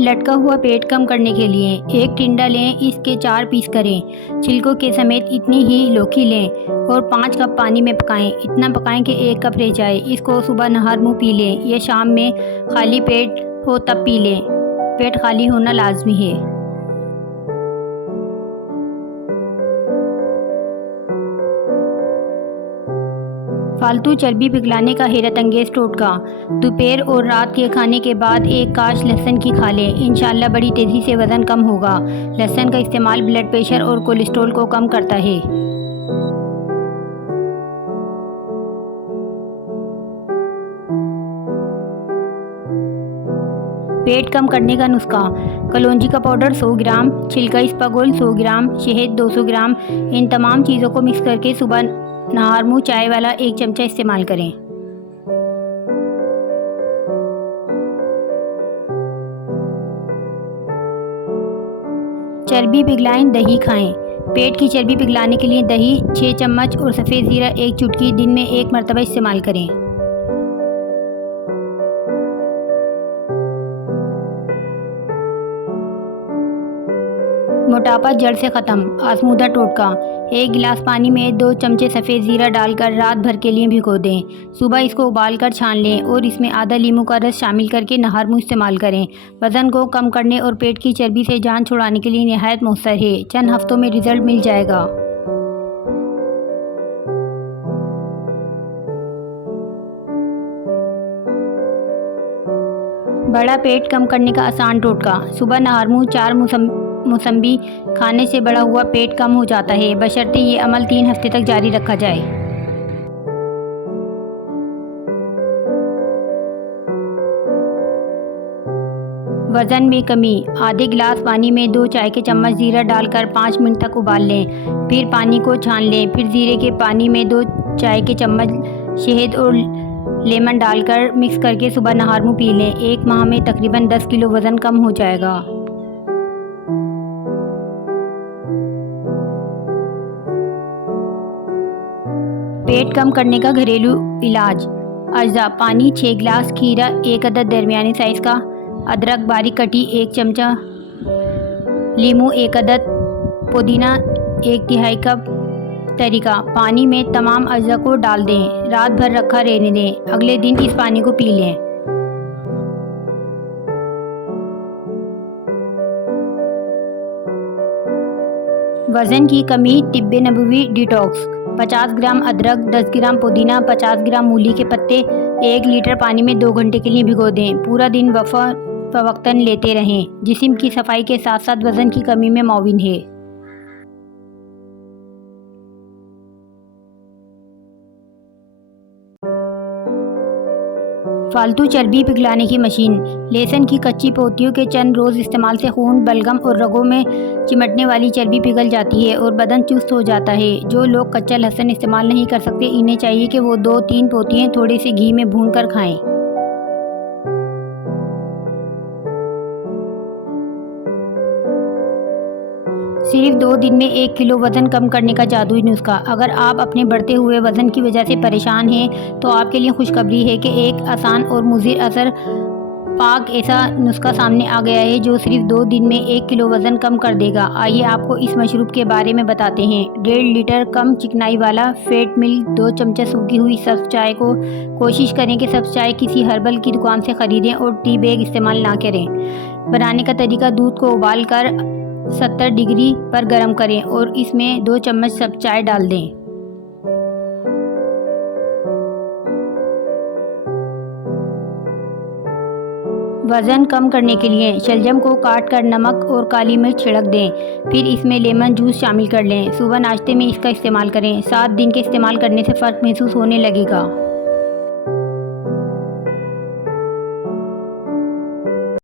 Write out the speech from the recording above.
लटका हुआ पेट कम करने के लिए एक टिंडा लें, इसके 4 पीस करें। छिलकों के समेत इतनी ही लौकी लें और 5 कप पानी में पकाएं। इतना पकाएं कि 1 कप रह जाए। इसको सुबह नहर मुँह पी लें या शाम में खाली पेट हो तब पी लें। पेट खाली होना लाजमी है। फालतू चर्बी पिघलाने का हैरत अंगेज टोटका। दोपहर और रात के खाने के बाद 1 काश लहसुन की खा लें। इंशाल्लाह बड़ी तेज़ी से वज़न कम होगा। लहसुन का इस्तेमाल ब्लड प्रेशर और कोलेस्ट्रॉल को कम करता है। पेट कम करने का नुस्खा। कलौंजी का पाउडर 100 ग्राम, छिलका इसबगोल 100 ग्राम, शहद 200 ग्राम। इन तमाम चीज़ों को मिक्स करके सुबह नहर मुँह चाय वाला 1 चमचा इस्तेमाल करें। चर्बी पिघलाएं, दही खाएं। पेट की चर्बी पिघलाने के लिए दही 6 चम्मच और सफ़ेद ज़ीरा 1 चुटकी दिन में 1 मरतबा इस्तेमाल करें। मोटापा जड़ से ख़त्म। आजमूदा टोटका। 1 गिलास पानी में 2 चमचे सफ़ेद ज़ीरा डालकर रात भर के लिए भिगो दें। सुबह इसको उबालकर छान लें और इसमें आधा नींबू का रस शामिल करके नहर मुँह इस्तेमाल करें। वज़न को कम करने और पेट की चर्बी से जान छुड़ाने के लिए निहायत मौसर है। चंद हफ्तों में रिजल्ट मिल जाएगा। बड़ा पेट कम करने का आसान टोटका। सुबह नहर मुँह 4 मौसम्बी खाने से बड़ा हुआ पेट कम हो जाता है, बशर्ते ये अमल 3 हफ्ते तक जारी रखा जाए। वज़न में कमी। आधे गिलास पानी में 2 चाय के चम्मच ज़ीरा डालकर 5 मिनट तक उबाल लें। फिर पानी को छान लें। फिर ज़ीरे के पानी में 2 चाय के चम्मच शहद और लेमन डालकर मिक्स करके सुबह नहर मुँह पी लें। 1 माह में तकरीबन 10 किलो वज़न कम हो जाएगा। पेट कम करने का घरेलू इलाज। अज्जा पानी 6 गिलास, खीरा 1 अदद दरमियानी साइज़ का, अदरक बारीक कटी 1 चमचा, लीमू 1 अदद, पुदीना 1/3 कप। तरीका। पानी में तमाम अज्जा को डाल दें, रात भर रखा रहने दें। अगले दिन इस पानी को पी लें। वज़न की कमी तिब्बे नबवी डिटॉक्स। 50 ग्राम अदरक, 10 ग्राम पुदीना, 50 ग्राम मूली के पत्ते 1 लीटर पानी में 2 घंटे के लिए भिगो दें। पूरा दिन वक्फन लेते रहें। जिस्म की सफाई के साथ साथ वज़न की कमी में मुआविन है। फालतू चर्बी पिघलाने की मशीन। लहसुन की कच्ची पोतियों के चंद रोज़ इस्तेमाल से खून, बलगम और रगों में चिमटने वाली चर्बी पिघल जाती है और बदन चुस्त हो जाता है। जो लोग कच्चा लहसुन इस्तेमाल नहीं कर सकते, इन्हें चाहिए कि वो 2-3 पोतियाँ थोड़े से घी में भूनकर खाएं। सिर्फ 2 दिन में 1 किलो वज़न कम करने का जादुई नुस्खा। अगर आप अपने बढ़ते हुए वज़न की वजह से परेशान हैं तो आपके लिए खुशखबरी है कि एक आसान और मुज़िर असर पाक ऐसा नुस्खा सामने आ गया है जो सिर्फ 2 दिन में 1 किलो वज़न कम कर देगा। आइए आपको इस मशरूब के बारे में बताते हैं। 1.5 लीटर कम चिकनाई वाला फेट मिल्क, 2 चमचा सूखी हुई सब्ज़ चाय को कोशिश करें कि सब्ज़ चाय किसी हर्बल की दुकान से ख़रीदें और टी बैग इस्तेमाल ना करें। बनाने का तरीका। दूध को उबाल कर 70 डिग्री पर गर्म करें और इसमें 2 चम्मच सब्ज़ चाय डाल दें। वज़न कम करने के लिए शलजम को काट कर नमक और काली मिर्च छिड़क दें। फिर इसमें लेमन जूस शामिल कर लें। सुबह नाश्ते में इसका इस्तेमाल करें। 7 दिन के इस्तेमाल करने से फ़र्क महसूस होने लगेगा।